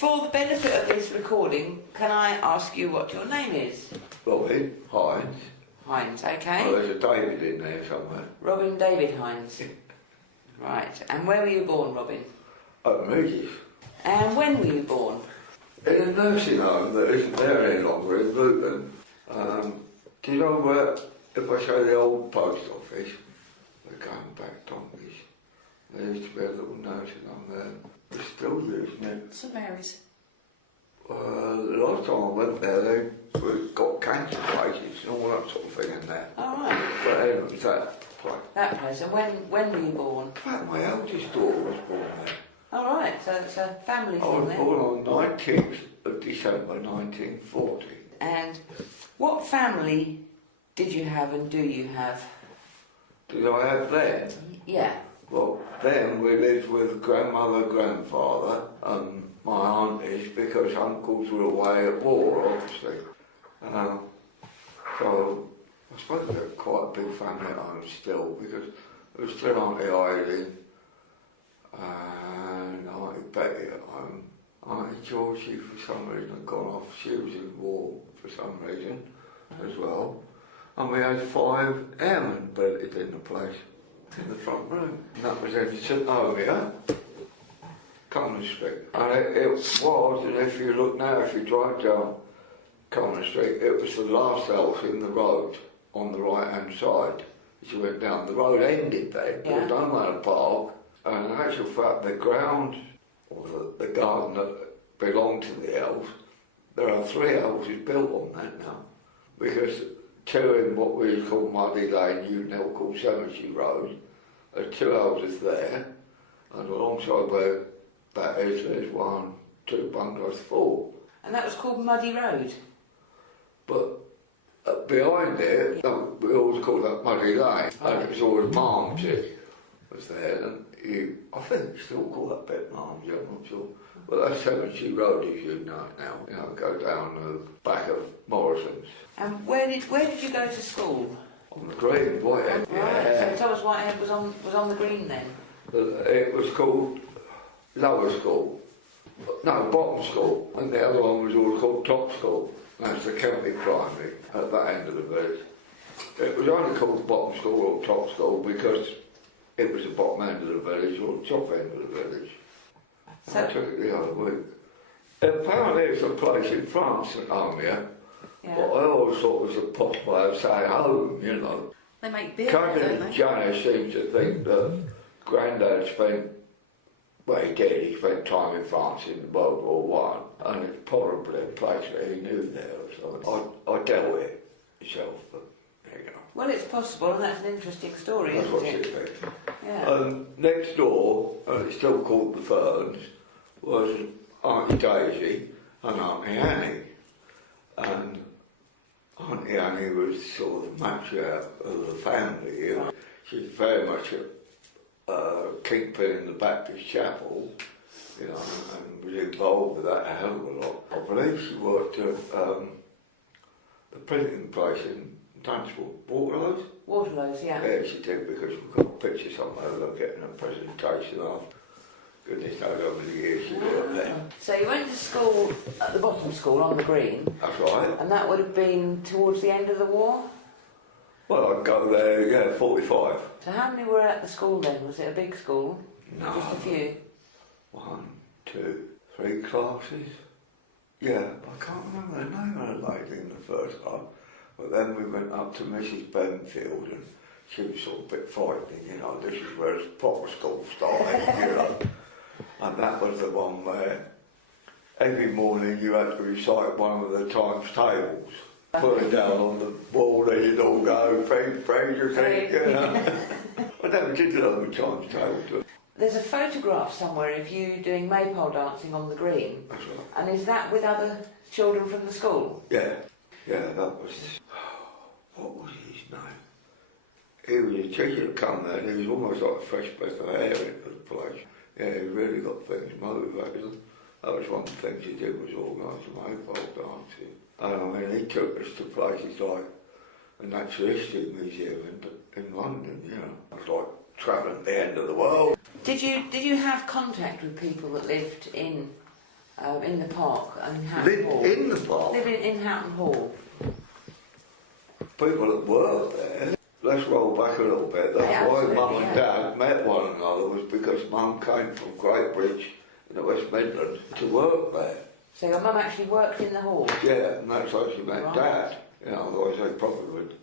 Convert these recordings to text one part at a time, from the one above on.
For the benefit of this recording, can I ask you what your name is? Robin Hines. Hines, okay. Oh, there's a David in there somewhere. Robin David Hines. Right, and where were you born, Robin? Houghton Regis. And when were you born? In a nursing home that isn't there any longer in Luton. Do you know where, if I show the old post office, we're going back donkeys. There used to be a little nursing home there. They're still using it. St Mary's. The last time I went there, we've got cancer patients and all that sort of thing in there. All right. But anyway, it was that place. That place. And when were you born? In fact, my eldest daughter was born there. All right, so it's a family I thing was then. born on 19th of December 1940. And what family did you have and do you have? Did I have then? Yeah. Well, then we lived with grandmother, grandfather, and my aunties because uncles were away at war, obviously. So I suppose we had quite a big family at home still because there was still Auntie Eileen and Auntie Betty at home. Auntie Georgie, for some reason, had gone off. She was in war for some reason as well. And we had 5 airmen bedded in the place, in the front room. And that was in St Omia, Common Street. And it was, and if you look now, if you drive down Common Street, it was the last house in the road on the right-hand side. As you went down, the road ended there. There was no man to park. And in actual fact, the ground, or the garden that belonged to the house, there are 3 houses built on that now. Because 2 in what we call Muddy Lane, you now call Cemetery Road, there's 2 houses there, and alongside where that is, there's 1, 2 bungalows, 4. And that was called Muddy Road? But behind it, we always call that Muddy Lane, and it was always Malmsey was there, and I think you still call that bit Malmsey, I'm not sure. Well, that's Cemetery Road, as you know it now. You know, go down the back of Morrison's. And where did you go to school? On the green, Whitehead. Right, Yeah. so Thomas Whitehead was on the green then? It was called Lower School. No, Bottom School. And the other one was always called Top School. That's the county primary at that end of the village. It was only called Bottom School or Top School because it was the bottom end of the village or the top end of the village. So I took it the other week. Apparently it's a place in France, St Omia. Yeah. But I always thought it was a posh way of saying home, you know. They make beer, Cousin don't they? Janice seems to think that Grandad spent, well he did, he spent time in France in World War I, and it's probably a place that he knew there or something. I dealt with it myself, but there you go. Well, it's possible, and that's an interesting story, That's what isn't she it? thinks. Yeah. Next door, and it's still called the Ferns, was Auntie Daisy and Auntie Annie. And Auntie Annie was sort of the matriarch of the family. You know. She's very much a kingpin in the Baptist chapel, you know, and was involved with that a hell of a lot. I believe she worked at the printing place in Dunstable, Waterloo. Waterloo's, yeah. Yeah, she did, because we've got a picture somewhere of her getting a presentation of. Goodness knows over the years she worked there. So you went to school at the bottom school on the green. That's right. And that would have been towards the end of the war? Well, I'd go there, yeah, 45. So how many were at the school then? Was it a big school? No. Just a few? 1, 2, 3 classes. Yeah, I can't remember the name of the lady in the first class. But then we went up to Mrs. Benfield and she was sort of a bit frightening, you know, this is where proper school started, you know. And that was the one where every morning you had to recite one of the times tables. Put it down on the wall and you'd all go, praise your king, you know. I never did know the times tables. There's a photograph somewhere of you doing maypole dancing on the green. That's right. And is that with other children from the school? Yeah, that was... What was his name? He was a teacher that come there and he was almost like a fresh breath of air into the place. Yeah, he really got things motivated. That was one of the things he did, was organise the maypole dancing. And I mean, he took us to places like the Natural History Museum in London, you know. It was like travelling the end of the world. Did you have contact with people that lived in in the park in Houghton Hall? Lived in the park. Living in Houghton Hall. People that work there. Let's roll back a little bit. That's why Mum and Dad met one another, was because Mum came from Great Bridge in the West Midlands to work there. So your mum actually worked in the hall? Yeah, and that's how she met Dad. You know, otherwise they probably would,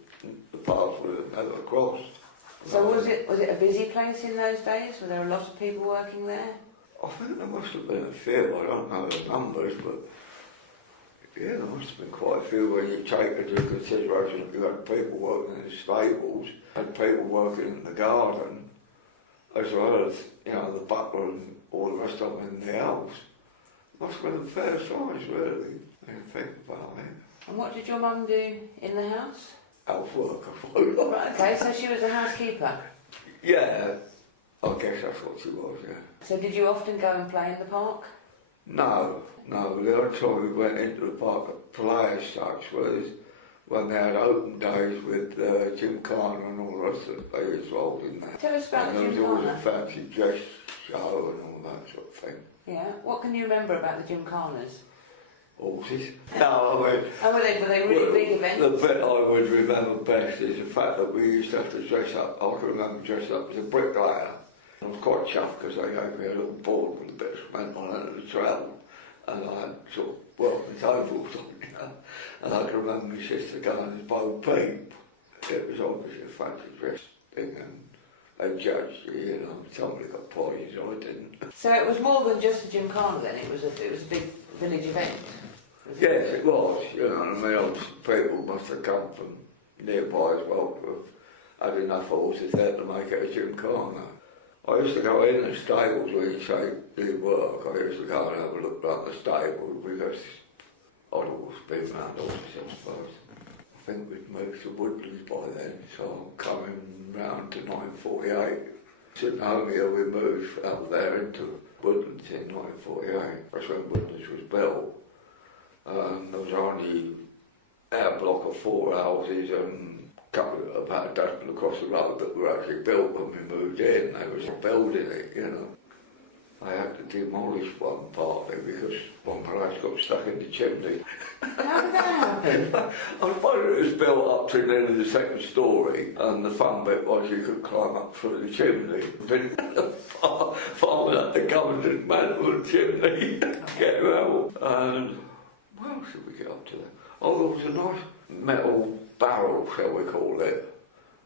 the paths would have never crossed. So was it a busy place in those days? Were there a lot of people working there? I think there must have been a few. I don't know the numbers, but yeah, there must have been quite a few when you take into consideration that you had people working in the stables, had people working in the garden, as well as, you know, the butler and all the rest of them in the house. Must have been a fair size, really, when you think about it. And what did your mum do in the house? Housework, I thought. Right, okay, so she was a housekeeper? Yeah, I guess that's what she was, yeah. So did you often go and play in the park? No. The only time we went into the park to play as such was when they had open days with Jim Carner and all the rest of it. They was involved in that. Tell us about and Jim there was always Carner. a fancy dress show and all that sort of thing. Yeah. What can you remember about the Jim Carners? Horses. No, I mean... And were they really big events? The bit I would remember best is the fact that we used to have to dress up. I can remember dressing up as a bricklayer. I was quite chuffed because they gave me a little board with a bit of cement on it and a trowel. And I had sort of welcome tables on, you know. And I can remember my sister going as Bo Peep. It was obviously a fancy dress thing, and they judged you, you know. Somebody got prizes, I didn't. So it was more than just a Jim Carner then, it was a big village event? Yes, it was, you know, and I mean, people must have come from nearby as well to have had enough horses there to make it a Jim Carner. I used to go in the stables when you say do work. I used to go and have a look around the stables because I'd always been around horses, I suppose. I think we'd moved to Woodlands by then, so I'm coming round to 1948. Sitting home here, we moved out there into Woodlands in 1948. That's when Woodlands was built. There was only our block of 4 houses and about a dozen across the road that were actually built when we moved in. They were building it, you know. They had to demolish one part of it because one place got stuck in the chimney. How did that happen? I suppose it was built up to the end of the second story, and the fun bit was you could climb up through the chimney. The farmer had to come and dismantle the chimney, get him out. And what else did we get up to there? Oh, there was a nice metal barrel, shall we call it,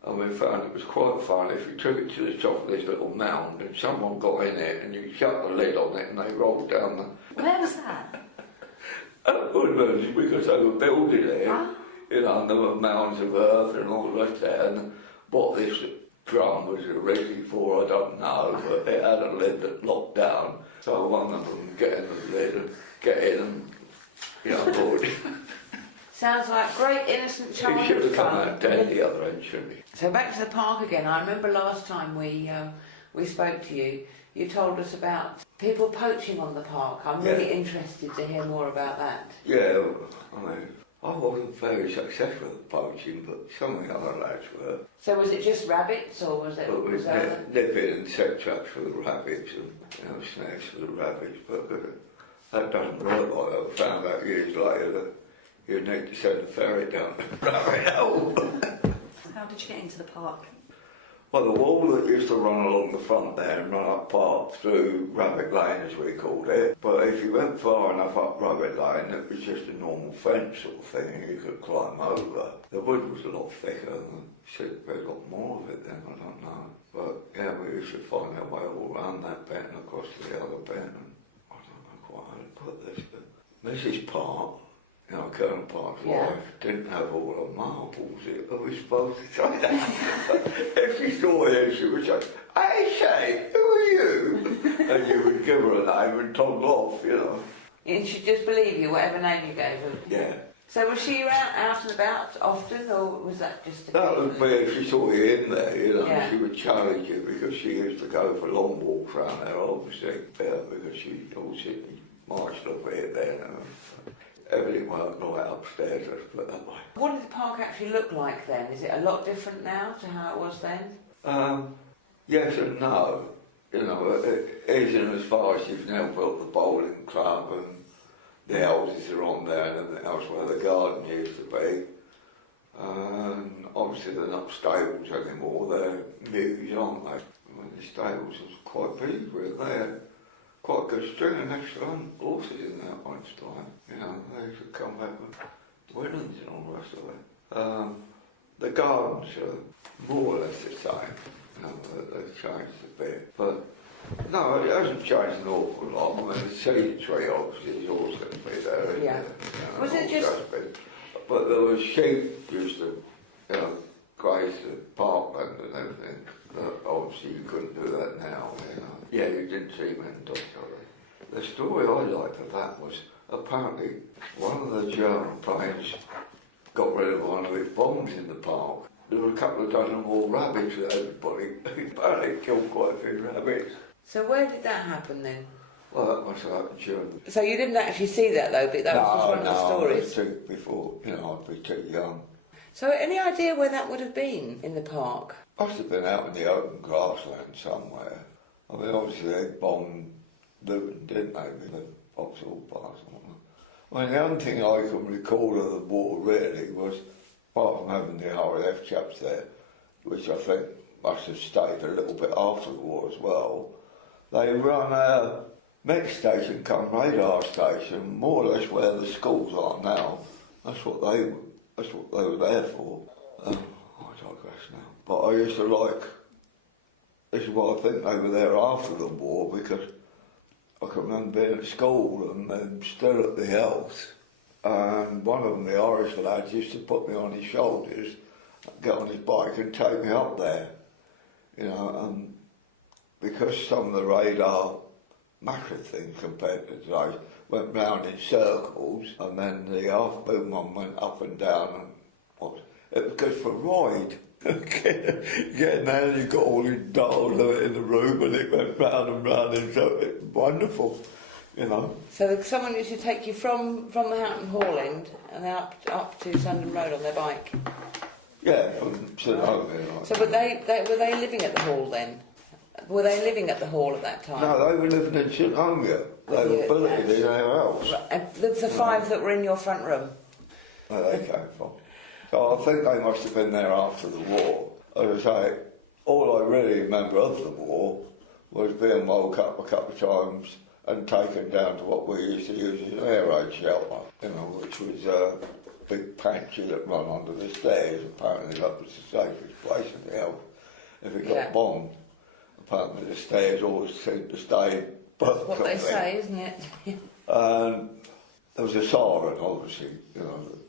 and we found it was quite fun if you took it to the top of this little mound and someone got in it and you shut the lid on it and they rolled down the... Where was that? At Woodlands, because they were building it, you know, and there were mounds of earth and all the rest there, and what this drum was originally for I don't know, but it had a lid that locked down, so one of them get in the lid and get in and, you know, board. Sounds like great innocent childhood He should have come fun. out down the other end, shouldn't he? So back to the park again. I remember last time we spoke to you, you told us about people poaching on the park. I'm really interested to hear more about that. Yeah, I mean, I wasn't very successful at poaching, but some of the other lads were. So was it just rabbits, or was it? But we was there nip in and set traps for the rabbits and, you know, snares for the rabbits, but that doesn't work like that. I found out years later that you need to send a ferry down the rabbit hole. How did you get into the park? Well, the wall that used to run along the front there and run up park through Rabbit Lane, as we called it. But if you went far enough up Rabbit Lane, it was just a normal fence sort of thing, and you could climb over. The wood was a lot thicker, and there's a lot more of it then, I don't know. But yeah, we used to find our way all around that bit and across to the other bit, and I don't know quite how to put this, but Mrs. Park, you know, Colonel Park's wife, didn't have all her marbles. Are we supposed to say that? If she saw you, she would say, "Hey, Shay, who are you?" And you would give her a name and toddle off, you know. and she'd just believe you, whatever name you gave her? Yeah. So was she out and about often, or was that just a That would be if she saw you in there, you know, Yeah. she would challenge you because she used to go for long walks around there, obviously, because she obviously marched up here then. Everything worked right upstairs, let's put it that way. What did the park actually look like then? Is it a lot different now to how it was then? Yes and no. you know, it isn't as far as you've now built the bowling club and the houses are on there and everything else where the garden used to be. And obviously they're not stables anymore, they're mews, aren't they? I mean, the stables was quite big, weren't they? Quite a good string of excellent horses in that once time. You know, they used to come back with winnings and all the rest of it. The gardens are more or less the same. You know, they've changed a bit. But no, it hasn't changed an awful lot. I mean, the cedar tree obviously is always going to be there. Isn't Yeah. it? You know, Was it just... But there was sheep used to, you know, graze the parkland and everything. But obviously you couldn't do that now, you know. Yeah, you didn't see many dogs, the story I liked of that was apparently one of the German planes got rid of one of its bombs in the park. There were a couple of dozen more rabbits that everybody apparently killed quite a few rabbits. So where did that happen then? Well, that must have happened during... So you didn't actually see that though, but that was just one of the stories? No, before, you know, I'd be too young. So any idea where that would have been in the park? Must have been out in the open grassland somewhere. I mean, obviously they bombed Luton, didn't they, with the Vauxhall Pass and whatnot. I mean, the only thing I can recall of the war really was, apart from having the RAF chaps there, which I think must have stayed a little bit after the war as well, they run a Met station come radar station, more or less where the schools are now. That's what they were there for. I digress now. But I used to like, this is why I think they were there after the war, because I can remember being at school and then still at the house, and one of them, the Irish lads, used to put me on his shoulders, get on his bike and take me up there. You know, and because some of the radar macro thing compared to today went round in circles, and then the half boom one went up and down, and it was good for a ride. Getting there, and you got all these dials of it in the room, and it went round and round, and so it was wonderful, you know. So someone used to take you from the Houghton Hall end and then up to Sandon Road on their bike? Yeah, from St Home. So were they living at the hall then? Were they living at the hall at that time? No, they were living in St Home. They were billeted in our house. And the five that were in your front room? Where they came from. So I think they must have been there after the war. As I say, all I really remember of the war was being woke up a couple of times and taken down to what we used to use as an air raid shelter, you know, which was a big pantry that ran under the stairs. Apparently that was the safest place in the house if it got bombed. Apparently the stairs always seemed to stay. That's what they say, isn't it? And there was a siren, obviously, you know, that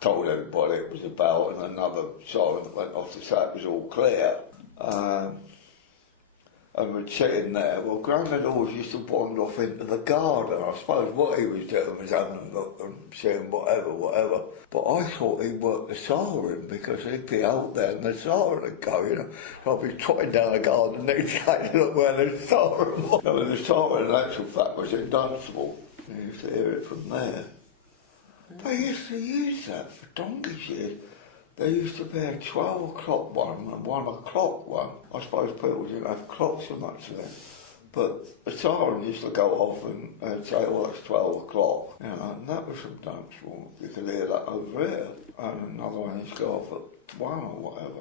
told everybody it was about, and another siren that went off to say it was all clear. And we'd sit in there. Well, Grandad always used to wander off into the garden. I suppose what he was doing was having a look and seeing whatever. But I thought he'd work the siren because he'd be out there and the siren would go, you know. So I'd be trotting down the garden next day to look where the siren was. I mean, the siren, in actual fact, was in Dunstable. You used to hear it from there. They used to use that for donkey's years. There used to be a 12 o'clock one and 1 o'clock one. I suppose people didn't have clocks so much then. But the siren used to go off and they'd say, well, it's 12 o'clock. You know, and that was from Dunstable. You could hear that over here. And another one used to go off at 1 or whatever.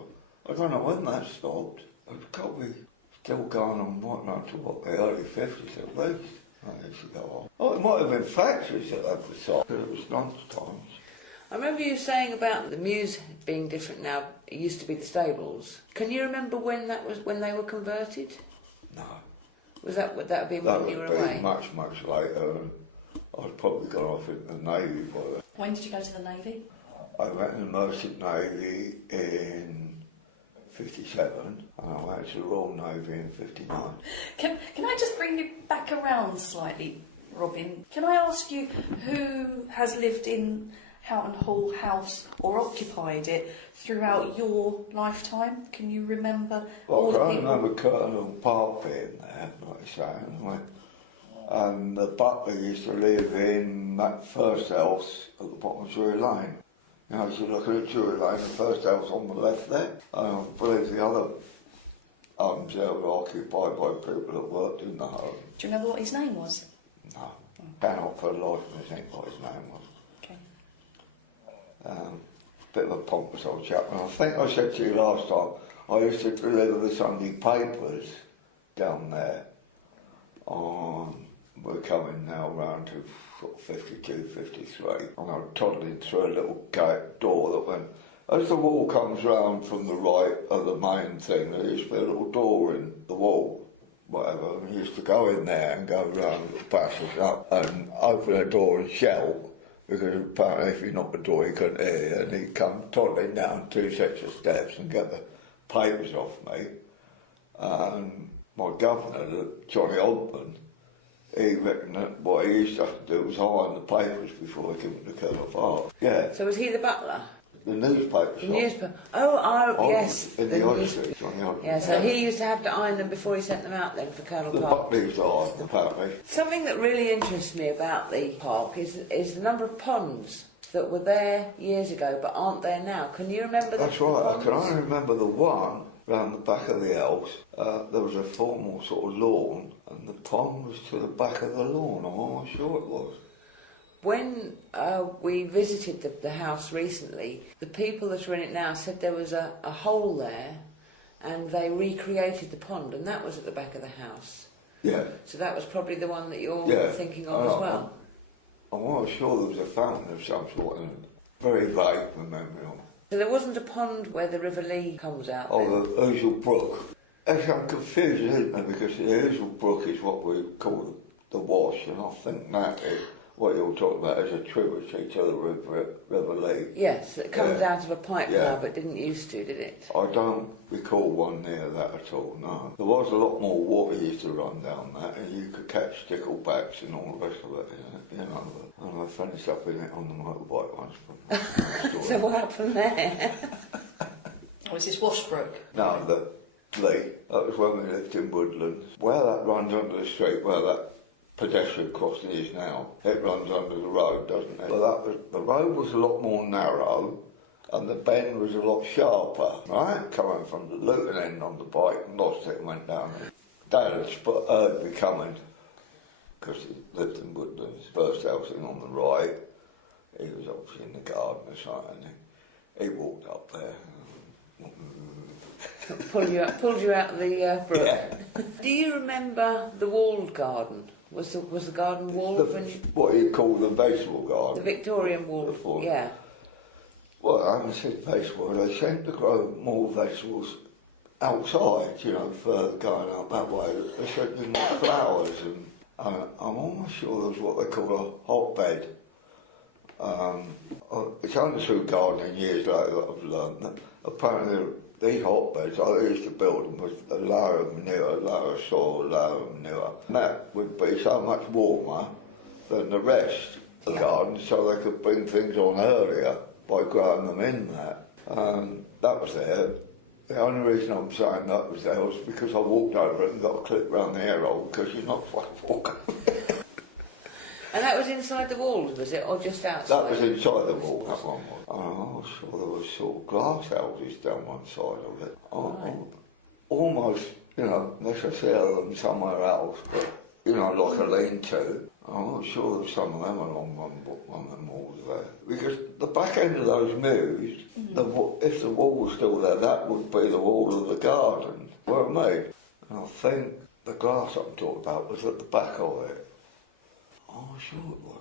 I don't know when that stopped. It's probably still going on the early 50s at least. That used to go on. Oh, it might have been factories that had the siren, because it was lunchtimes. I remember you saying about the mews being different now. It used to be the stables. Can you remember when they were converted? No. Would that have been when you were away? Much later. I'd probably gone off into the Navy by then. When did you go to the Navy? I went in the Merchant Navy in 57 and I went to the Royal Navy in 59. Can I just bring you back around slightly, Robin? Can I ask you who has lived in Houghton Hall house or occupied it throughout your lifetime? Can you remember all the people? I remember Colonel Park being there, like you say, anyway. And the butler used to live in that first house at the bottom of Drury Lane. You know, as you look at Drury Lane, the first house on the left there. I believe the other homes that were occupied by people that worked in the home. Do you remember what his name was? No, cannot for the life of me think what his name was. Okay. Bit of a pompous old chap. And I think I said to you last time, I used to deliver the Sunday papers down there. We're coming now round to sort of 52, 53. And I'm toddling through a little gate door that went, as the wall comes round from the right of the main thing, there used to be a little door in the wall, whatever. And we used to go in there and go round the passage up and open a door and shout, because apparently if you knocked the door he couldn't hear you, and he'd come toddling down 2 sets of steps and get the papers off me. And my governor, Johnny Oldman, he reckoned that what he used to have to do was iron the papers before they came to cut off art. Yeah. So was he the butler? The newspaper shop. Newspaper. Oh, yes. In the Odyssey, Johnny Oldman. Yeah, so he used to have to iron them before he sent them out then for Colonel The Park. butler used to iron them, apparently. Something that really interests me about the park is the number of ponds that were there years ago but aren't there now. Can you remember that? That's right, I can only remember the one round the back of the house. There was a formal sort of lawn, and the pond was to the back of the lawn. I'm almost sure it was. When we visited the house recently, the people that are in it now said there was a hole there and they recreated the pond, and that was at the back of the house. Yeah. So that was probably the one that you're thinking of as well. I'm almost sure there was a fountain of some sort, and very vague memory of it. So there wasn't a pond where the River Lee comes out Oh, then? the Ousel Brook. Actually, I'm confused, isn't it? Because the Ousel Brook is what we call the Wash, and I think that is what you're talking about as a tributary to the River Lee. Yes, it comes out of a pipe Yeah. now, but didn't used to, did it? I don't recall one near that at all, no. There was a lot more water used to run down that, and you could catch sticklebacks and all the rest of it, you know. And I finished up in it on the motorbike once. So what happened there? Was this Washbrook? No, the Lee. That was when we lived in Woodlands. Where that runs under the street, where that pedestrian crossing is now, it runs under the road, doesn't it? But the road was a lot more narrow, and the bend was a lot sharper, right? Coming from the Luton end on the bike, and lost it and went down there. Dad had heard me coming, because he lived in Woodlands. First house in on the right, he was obviously in the garden or something, and he walked up there. Pulled you out of the brook. Yeah. Do you remember the walled garden? Was the garden walled when you... What you call the vegetable garden. The Victorian wall, yeah. Well, I haven't said vegetable. They seem to grow more vegetables outside, you know, further going up that way. They seem to more flowers, and I'm almost sure there was what they call a hotbed. It's only through gardening years later that I've learned that apparently these hotbeds, I used to build them with a layer of manure, a layer of soil, a layer of manure. And that would be so much warmer than the rest of the garden, so they could bring things on earlier by growing them in that. That was there. The only reason I'm saying that was there was because I walked over it and got a clip round the air hole, because you're not quite walking. And that was inside the walls, was it, or just outside? That was inside the wall, that one was. I was sure there was sort of glass houses down one side of it. Right. Almost, you know, unless I see them somewhere else, but, you know, like a lean-to. I'm sure there was some of them along one of them walls there. Because the back end of those mews, if the wall was still there, that would be the wall of the garden, where it made. And I think the glass I'm talking about was at the back of it. Oh, sure it was.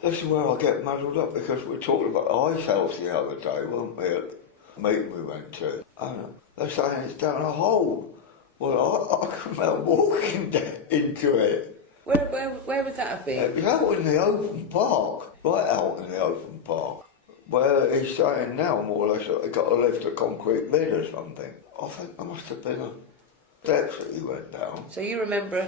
This is where I get muddled up, because we were talking about Ice House the other day, weren't we, at the meeting we went to. And they're saying it's down a hole. Well, I can remember walking into it. Where would that have been? It was out in the open park, right out in the open park, where he's saying now more or less that they got to lift a concrete lid or something. I think there must have been a steps that he went down. So you remember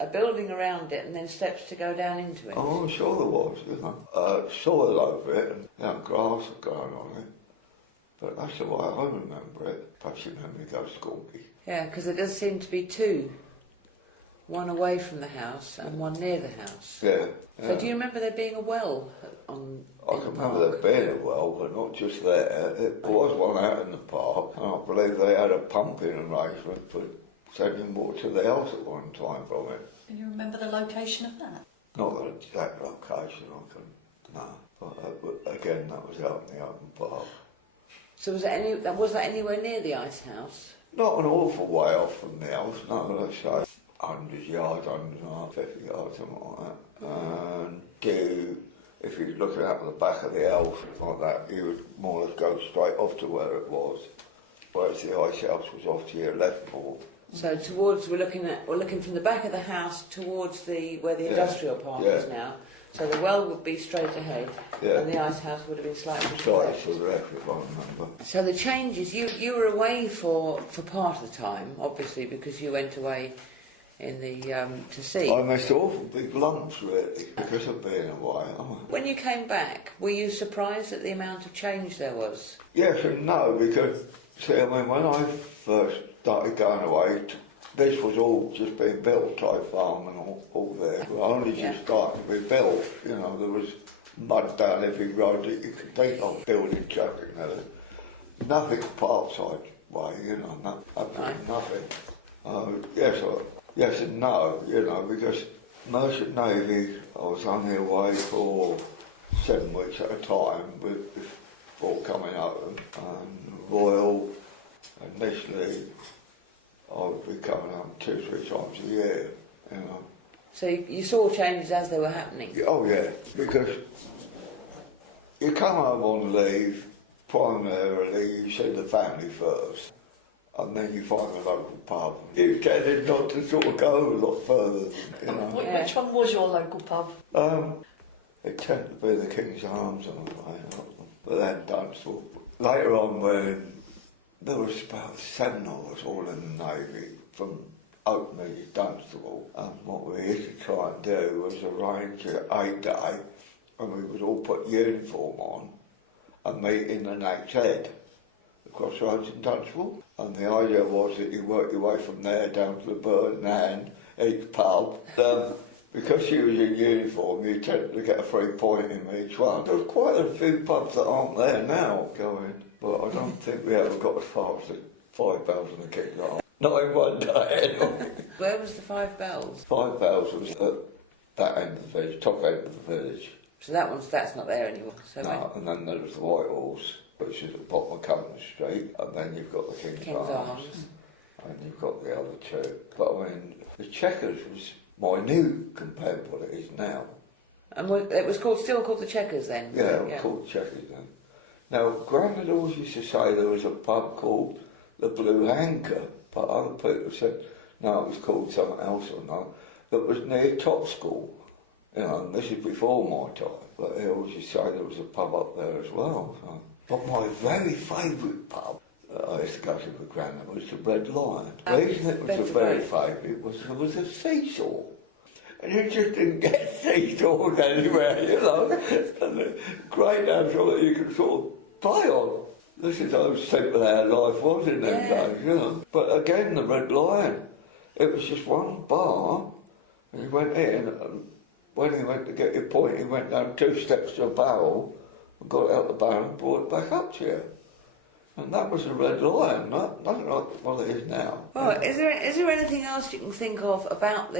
a building around it and then steps to go down into it? Oh, I'm sure there was, you know. Soil over it and grass growing on it. But that's the way I remember it. Perhaps your memory goes squonky. Yeah, because there does seem to be two one away from the house and one near the house. Yeah. So do you remember there being a well on? I can remember there being a well, but not just there. It was one out in the park, and I believe they had a pumping arrangement for sending water to the house at one time from it. Can you remember the location of that? Not the exact location, I can, no. But again, that was out in the open park. So was that anywhere near the ice house? Not an awful way off from the house, no, let's say 100 yards, 150 yards, something like that. And if you're looking out the back of the house like that, you would more or less go straight off to where it was. Whereas the ice house was off to your left more. So we're looking from the back of the house towards where the industrial park is now. So the well would be straight ahead, and the ice house would have been slightly to the left. To the left, if I remember. So the changes, you were away for part of the time, obviously, because you went away in the to sea. I missed awful big lumps, really, because of being away. When you came back, were you surprised at the amount of change there was? Yes and no, because, see, I mean, when I first started going away, this was all just being built, type farm and all there. It was only just starting to be built, you know, there was mud down every road that you could think of, building, chucking, nothing parkside way, you know, nothing. Yes and no, you know, because Merchant Navy, I was only away for 7 weeks at a time before coming home, and Royal, initially, I would be coming home 2-3 times a year, you know. So you saw changes as they were happening? Oh yeah, because you come home on leave, primarily you see the family first, and then you find a local pub. You tended not to sort of go a lot further, you know. Which one was your local pub? It tended to be the King's Arms on the way up, but then Dunstable. Later on, when there was about 7 of us all in the Navy, from Houghton Regis, Dunstable, and what we used to try and do was arrange a day, and we would all put uniform on and meet in the Nate's Head, across roads in Dunstable. And the idea was that you work your way from there down to the Bird and Hand, each pub. Because she was in uniform, you tended to get a 3 point in each one. There was quite a few pubs that aren't there now going, but I don't think we ever got as far as the 5 bells and the King's Arms. Not in one day, anyway. Where was the 5 bells? 5 bells was at that end of the village, top end of the village. So that's not there anymore. So no, and then there was the White Horse, which is at the bottom of Cumberland Street, and then you've got the King's Arms, and you've got the other two. But I mean, the Checkers was minute compared to what it is now. And it was still called the Checkers then? Yeah, it was called Checkers then. Now, Grandad always used to say there was a pub called the Blue Anchor, but other people said, no, it was called something else or not, that was near Top School. You know, and this is before my time, but they always used to say there was a pub up there as well. So. But my very favourite pub I used to go to with Grandad was the Red Lion. The reason it was a very favourite was there was a seesaw. And you just didn't get seesaws anywhere, you know. And the Grandad thought that you could sort of play on. This is how simple our life was in them days, you know. But again, the Red Lion, it was just one bar, and you went in, and when he went to get your point, he went down 2 steps to a barrel, and got out the barrel and brought it back up to you. And that was the Red Lion, nothing like what it is now. Well, is there anything else you can think of about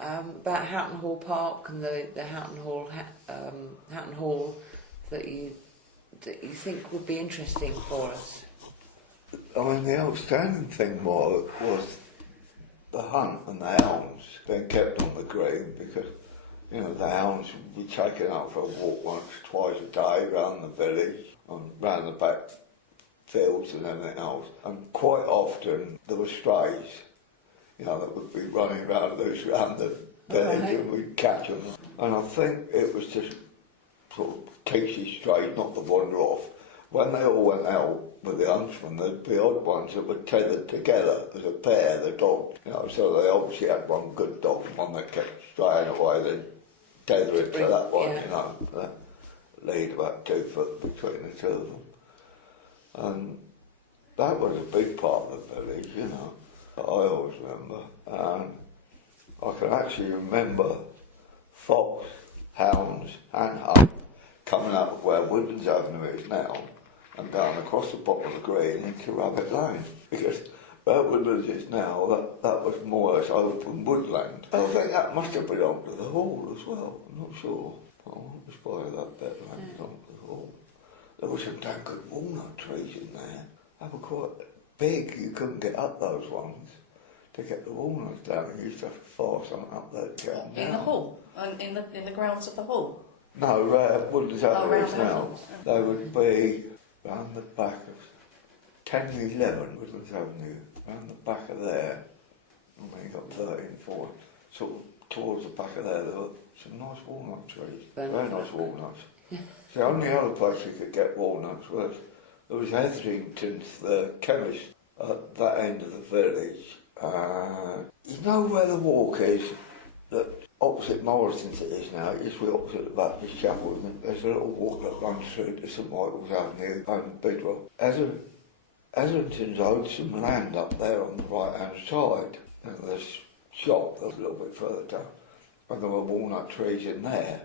about Houghton Hall Park and the Houghton Hall that you think would be interesting for us? I mean, the outstanding thing was the hunt and the hounds being kept on the green, because, you know, the hounds would be taken out for a walk once, twice a day around the village, and round the back fields and everything else. And quite often there were strays, you know, that would be running around the village, and we'd catch them. And I think it was just sort of teach these strays not to wander off. When they all went out with the huntsmen, there'd be odd ones that were tethered together as a pair, the dogs. You know, so they obviously had one good dog, one that kept straying away, then tether it to that one, you know. Lead about 2 foot between the two of them. And that was a big part of the village, you know. I always remember. And I can actually remember fox, hounds and hare coming up where Woodlands Avenue is now and down across the bottom of the green into Rabbit Lane. Because where Woodlands is now, that was more or less open woodland. I think that must have belonged to the Hall as well, I'm not sure. Oh, it was part of that bit that belonged to the Hall. There were some damn good walnut trees in there. They were quite big, you couldn't get up those ones. To get the walnuts down, you used to have to fire something up there to get them down. In the hall? In the grounds of the hall? No, Woodlands Avenue is now. Woodlands. They would be round the back of 1011 Woodlands Avenue, round the back of there. And then you got 13, 4, sort of towards the back of there were some nice walnut trees. Very nice walnuts. The only other place you could get walnuts was, there was Hetherington's, the chemist, at that end of the village. You know where the walk is, that opposite Morrison's it is now, it used to be opposite the Baptist Chapel, and there's a little walk that runs through to St Michael's Avenue and Bidwell. Hetherington's owed some land up there on the right hand side, and there's a shop that was a little bit further down, and there were walnut trees in there,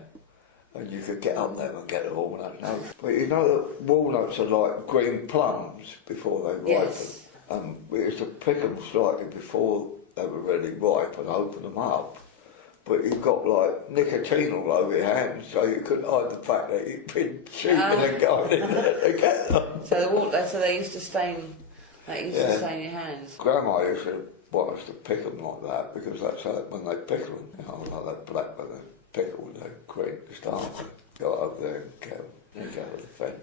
and you could get up there and get the walnut now. But you know that walnuts are like green plums before they ripen. Yes. We used to pick them slightly before they were really ripe and open them up. But you've got like nicotine all over your hands, so you couldn't hide the fact that you'd been cheating and going in there to get them. So they used to stain. That used to stain your hands. Grandma used to want us to pick them like that because that's how when they pickle them, you know, like that black when they pickle, they green to start with. Go over there and get them. Go to the fence.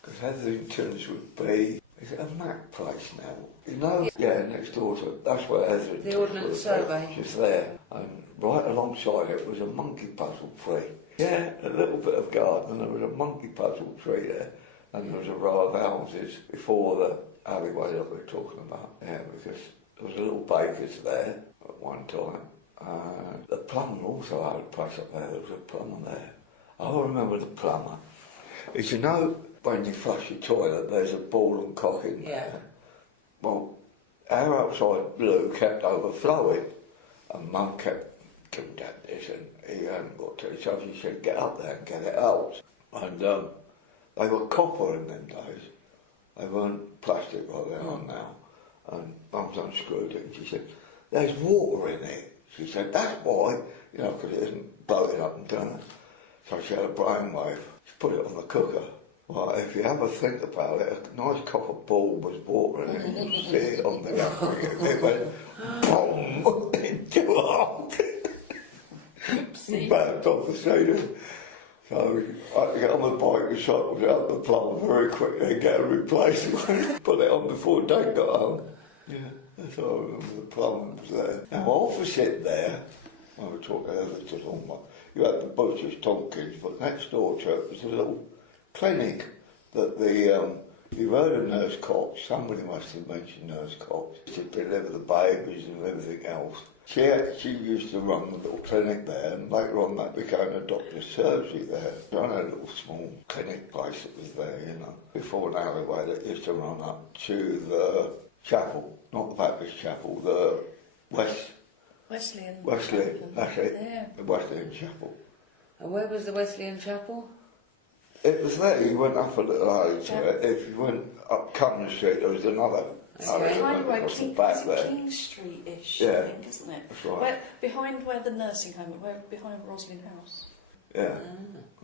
Because Hetherington's would be. Is it a Mac place now? You know, next door to that's where Hetherington's. The Ordnance Survey. Just there, and right alongside it was a monkey puzzle tree. Yeah, a little bit of garden, and there was a monkey puzzle tree there, and there was a row of houses before the alleyway that we're talking about. Yeah, because there was a little baker's there at one time. The plumber also had a place up there. There was a plumber there. I remember the plumber. As you know, when you flush your toilet, there's a ball and cock in there. Yeah. Well, our outside loo kept overflowing, and Mum kept giving Dad this, and he hadn't got to it, so she said, get up there and get it out. And they were copper in them days. They weren't plastic like they are now. And Mum's unscrewed it, and she said, there's water in it. She said, that's why, you know, because it isn't bloated up and down. So she had a brainwave. She put it on the cooker. Well, if you ever think about it, a nice copper ball was water in it, and you see it on the gas. It went boom into a hole. Backed off the ceiling. So I had to get on the bike and cycle out the plumb very quickly and get a replacement. Put it on before Dad got home. Yeah, that's how I remember the plumb was there. Now opposite there, when we talk Everton on one, you had the Butcher's Tompkins, but next door to it was a little clinic that you heard of Nurse Cox, somebody must have mentioned Nurse Cox, to deliver the babies and everything else. She used to run the little clinic there, and later on that became a doctor's surgery there. I had a little small clinic place that was there, you know, before an alleyway that used to run up to the chapel, not the Baptist chapel, the Wesleyan, that's it, Yeah. the Wesleyan chapel. And where was the Wesleyan Chapel? It was there, you went up a little alley to it. If you went up Cumnor Street, there was another alley that Behind went where across the back there. King Street-ish, Yeah. I think, isn't it? That's right. Behind where the nursing home, behind Roslyn House. Yeah,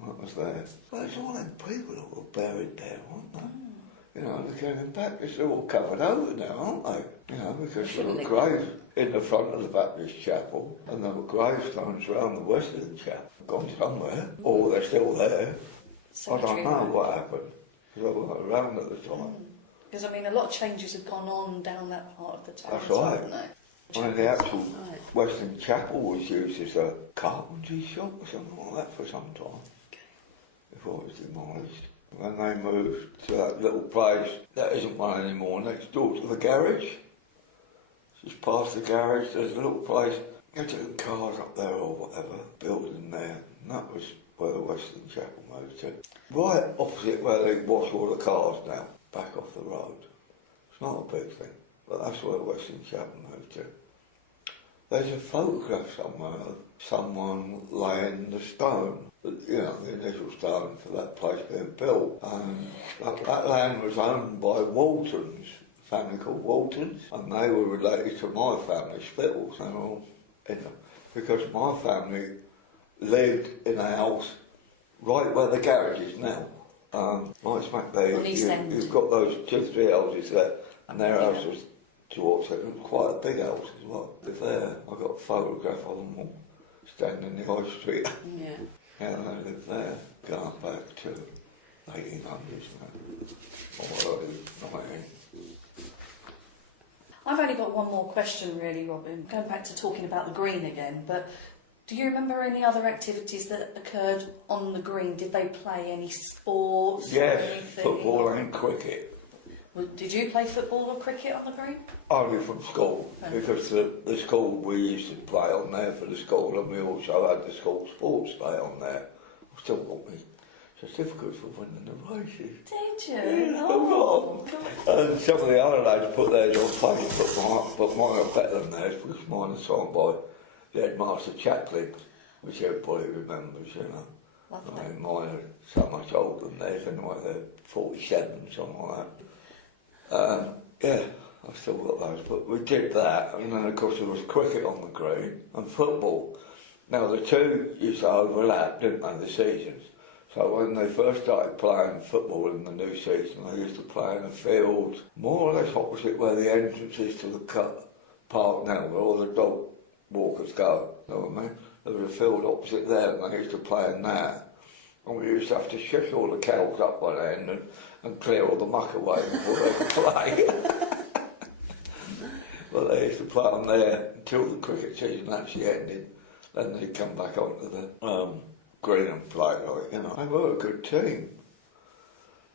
that was there. Well, there's all them people that were buried there, weren't they? You know, they're going back, it's all covered over now, aren't they? You know, because there were graves in the front of the Baptist chapel, and there were gravestones around the Wesleyan chapel. Gone somewhere, or they're still there. I don't know what happened, because I wasn't around at the time. Because, I mean, a lot of changes have gone on down that part of the town. That's right. Haven't they? One of the actual Western Chapel was used as a carpentry shop or something like that for some time, before it was demolished. When they moved to that little place, that isn't one anymore, next door to the garage. Just past the garage, there's a little place, you're doing cars up there or whatever, building there, and that was where the Western Chapel moved to. Right opposite where they wash all the cars now, back off the road. It's not a big thing, but that's where the Western Chapel moved to. There's a photograph somewhere of someone laying the stone, you know, the initial stone for that place being built. And that land was owned by Waltons, a family called Waltons, and they were related to my family, Spittles, and all, you know, because my family lived in a house right where the garage is now. Right smack there, you've got those 2-3 houses there, and their house was towards it. It was quite a big house as well. There, I got a photograph of them all standing in the high street. Yeah. Yeah, they lived there, going back to 1800s now. Or early 19. I've only got one more question really, Robin. Going back to talking about the green again, but do you remember any other activities that occurred on the green? Did they play any sports or Yes, anything? football and cricket. Well, did you play football or cricket on the green? Only from school, because the school we used to play on there for the school, and we also had the school sports day on there. I still got my certificates for winning the races. Did you? Yeah, Oh, and some of the other lads put theirs on Facebook, but mine are better than theirs because mine are signed by the headmaster chaplain, which everybody remembers, you know. lovely. I mean, mine are so much older than theirs, anyway, they're 47, something like that. Yeah, I've still got those, but we did that, and then of course there was cricket on the green and football. Now the two used to overlap, didn't they, the seasons? So when they first started playing football in the new season, they used to play in a field more or less opposite where the entrance is to the park now, where all the dog walkers go, you know what I mean? There was a field opposite there, and they used to play in that. And we used to have to shush all the cows up by the end and clear all the muck away before they could play. But they used to play on there until the cricket season actually ended. Then they'd come back onto the green and play, like, you know. They were a good team.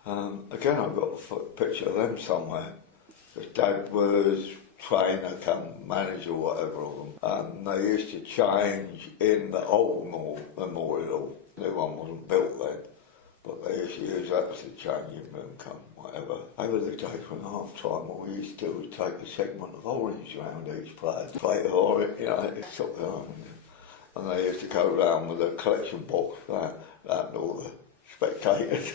Again, I've got a picture of them somewhere. His dad was trainer, come manager, whatever of them. And they used to change in the old memorial. The new one wasn't built then, but they used to use that as a changing room, come whatever. Over the days when half time, what we used to do was take a segment of orange round each player, plate of orange, you know, took the orange. And they used to go round with a collection box round all the spectators.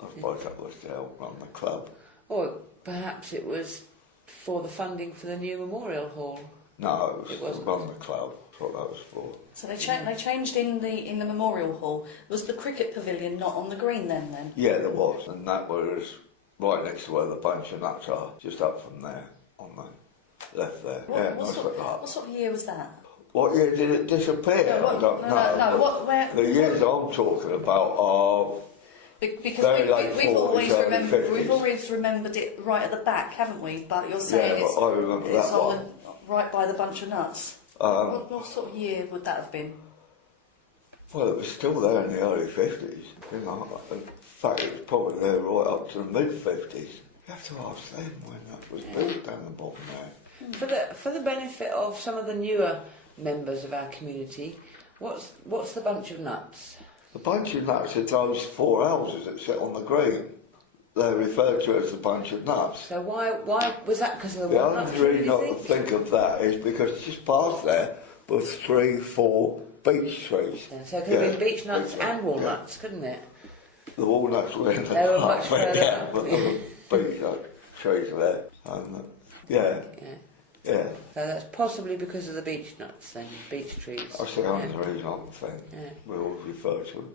I suppose that was to help run the club. Or perhaps it was for the funding for the new memorial hall. No, it was to run the club. That's what that was for. So they changed in the memorial hall. Was the cricket pavilion not on the green then? Yeah, there was, and that was right next to where the bunch of nuts are, just up from there, on the left there. What sort of year was that? What year did it disappear? I don't know. The years I'm talking about are because we've always remembered it right at the back, haven't we? But you're saying I remember it's that on one. right by the bunch of nuts. What sort of year would that have been? Well, it was still there in the early 50s. You know, in fact, it was probably there right up to the mid-50s. You have to ask them when that was built down the bottom there. For the benefit of some of the newer members of our community, what's the bunch of nuts? The bunch of nuts are those 4 houses that sit on the green. They're referred to as the bunch of nuts. So why was that because of the The walnut only tree, reason I think of that is because just past there were 3-4 beech trees. Yeah, so it could have been beech nuts and walnuts, couldn't it? The walnuts were in the They were much further up. but there were beech nut trees there. And, yeah. So that's possibly because of the beech nuts then, beech trees. That's the only reason I think we all refer to them.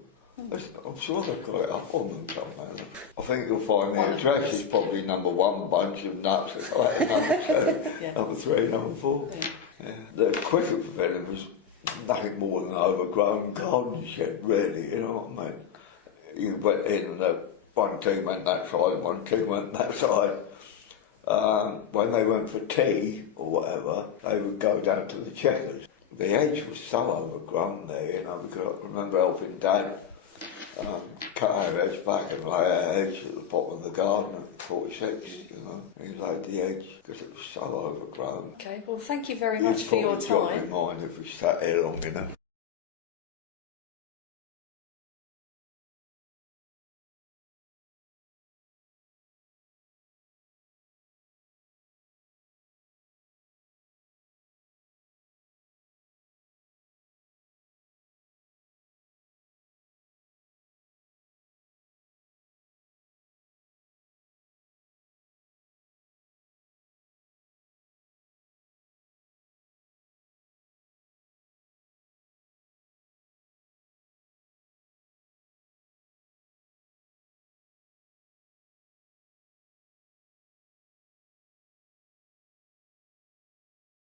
I'm sure they've got it up on them somewhere. I think you'll find the address is probably number 1 bunch of nuts, number 2, number 3, number 4. Yeah. The cricket pavilion was nothing more than an overgrown garden shed, really, you know what I mean? You went in and one team went that side, one team went that side. When they went for tea or whatever, they would go down to the checkers. The edge was so overgrown there, you know, because I remember helping Dad cut our edge back and lay our edge at the bottom of the garden at 46, you know. He laid the edge because it was so overgrown. Okay, well, thank you very much for your time. You'd probably drop your mind if we sat here long enough.